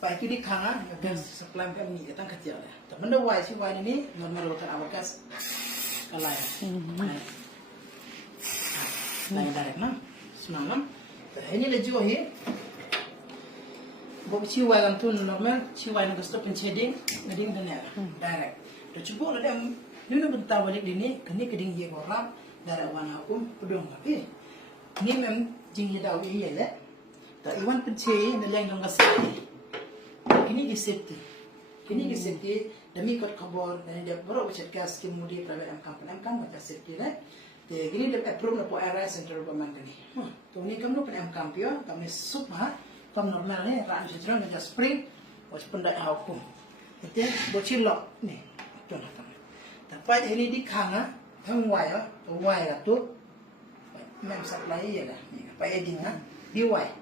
Pak itu di kangen, gas supply kami kita kecil ya. Tapi dah wai si wai ini normal rotan awal gas kalai. Lain direct na, senang. Ini dah jual ni. Bawa si wai kan tu normal, si wai nak stop penceding, ngeding dan direct. Dah cuba ada ni nak bentar balik di ni, kini keding ye orang dari warna hukum pedung tapi ni memang jingga dah iya le. Tak iwan penceding dan yang dong kasih. Kini safety demi kot kabor dan dia baru baca gas kemudian private MKM baca safety lah. Jadi kini dia approve na po area center government ni. Tu ni kamu pen MKM pio, kami sup kamu normal ni ran sejauh ni just spring, was pendak hukum. Itu bocil lock ni, tu nak kamu. Tapi ini di kanga, kamu wire tu, memang supply ya lah. Apa eding di wire,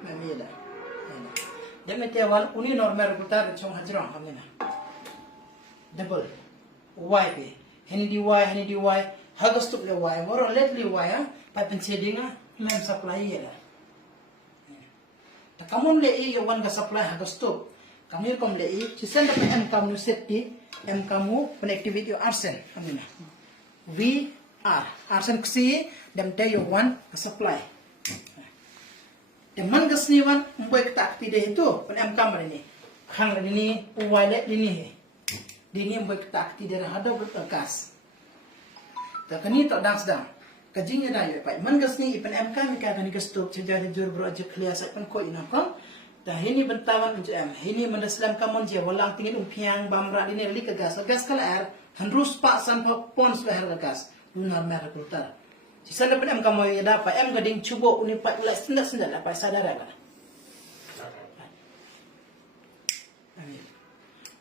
memang ya lah. Dia metiawan uni normal putar cong hajrong kami na. Double. Y pe. Ini di Y. Hagas tu le Y. Moro lately Y pa penceding mem supply ya lah. Ta kamu le wan ga supply hagas tu. Kami kom le cisen dapat kamu safety kamu connectivity arsen kami na. VR arsen ksi dam tayo wan supply. Deman kesniwan membuat tak tidak itu pen kamar ini. Khang ini uwailet ini. Dini membuat tak tidak ada berkas. Tak kini tak dah sedang. Kajinya dah ya pak. Man kesni pen MK mereka akan dikestop sejauh jur berajak clear set pen ko inakam. Dah ini bentawan UJM. Ini mendeslam kamon je walang tingin umpiang bamra ini li ke gas. Gas kala air handrus pak sampai pons behar ke gas. Lunar merah kultar. Sisa dapat kamu ya dapat gading cuba unipat ulas sendak dapat sadar kan.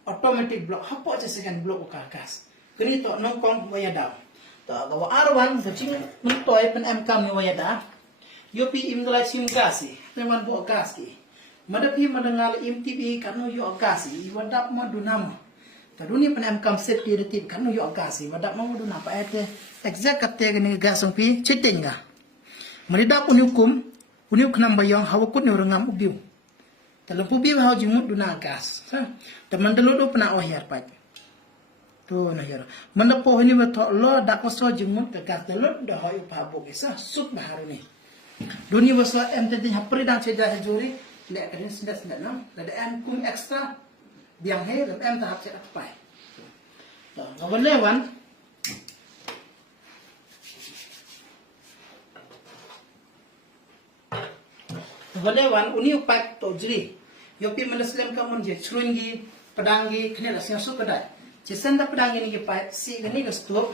Automatic block apa je second block ukas. Kini tok nongkong waya dah. Tok bawa arwan kucing mentoi pen kamu waya dah. Yopi imdalai sim gasi. Memang buat gas ki. Madapi mendengar MTV kanu yo gasi. Wadap madunam. Taduni pen kam set di detik kanu yo gasi. Wadap madunam apa ete. Exact kata gini gasong pi cheating ga. Merida punyukum kenam bayang hawakut ni orang ubiu. Dalam ubiu hawa jimut duna gas. Teman dulu tu pernah ohir pat. Tu na hero. Mendapo ini betul lo dak so jimut ke gas dulu dah hayu pabuk isa sup baharu ni. Dunia besar MTT hapri dan cejah juri lek kadin sendat nam. Ada kum extra biang he dan tahap cek apa. Dah ngawalewan Walawan uni upat to jri yopi mandaslam kamun je chruingi padangi khne lasya su kadai chisanda padangi ni pat si gani gasto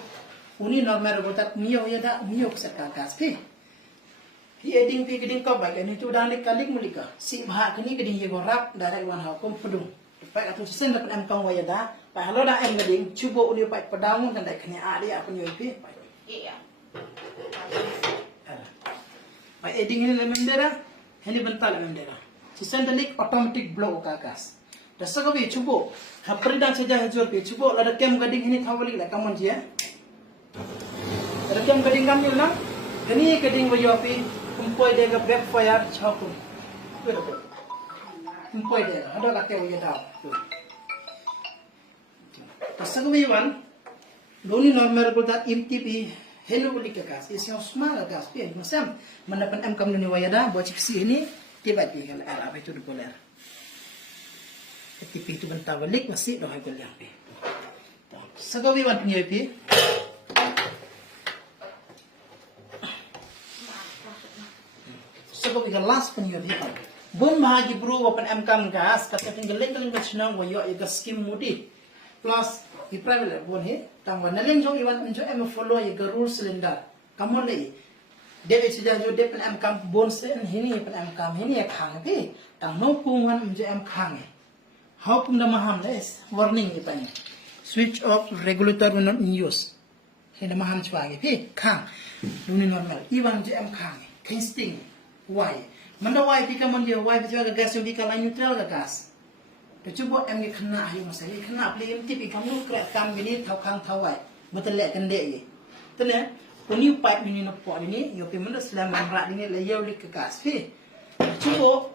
uni normal robotat miyo yada miyo ksaka kaspi hi eding pi geding ko bag ni tu dan kalik mulika si bha kini geding ye gorap direct wan ha kom pudung pat atu chisanda padam kong wayada pa halo da em geding chubo uni pat padang dan dai khne adi akun yopi iya pa eding ni lemendera Ini bentar lah mendera. Sisa dalik automatic block kakas. Dasa kau cubo. Hapri dan saja hajur pi cubo. Ada kem gading ini thawalik lah kaman dia. Ada kem gading kami lah. Kini gading bayo pi kumpoi dega backfire chapun. Kumpoi dega. Ada kate bayo dah. Dasa kau wan. Doni normal berdat MTP. Hello balik ke gas, isi osmal gas, pian macam mendapat kamu ni wayada buat cipsi ini tiba-tiba kalau apa itu dipoler. Tipe itu bentar balik masih dah ikut yang pi. Segawi wan punya pi. Segawi kelas punya pi. Bom bahagi bro wapan kamu gas, kata tinggal lengkang macam wayo iga skim mudi plus di private bon he tangwa naling jong iwan enjo em follow ye garul cylinder kamon le de chija jo de pen kam bon sen hini pen kam hini ya khang bi tang no pung wan enjo em khang how pum da maham les warning ipan switch off regulator will not in use he da maham chwa ge bi khang duni normal iwan jo em khang instinct why manda why bi kamon je why bi ga gas bi kala neutral ga gas. Cuba em ni kena ayu masa ni kena beli MTP kamu kerak kam gini thau khang thawai betul lek kende ye tene uni pipe ni no po ni yo pe menda selam rak ni le yo lik gas fi cuba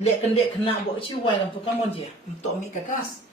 lek kendek kena buat ciwai kan tu kamu dia untuk mi kakas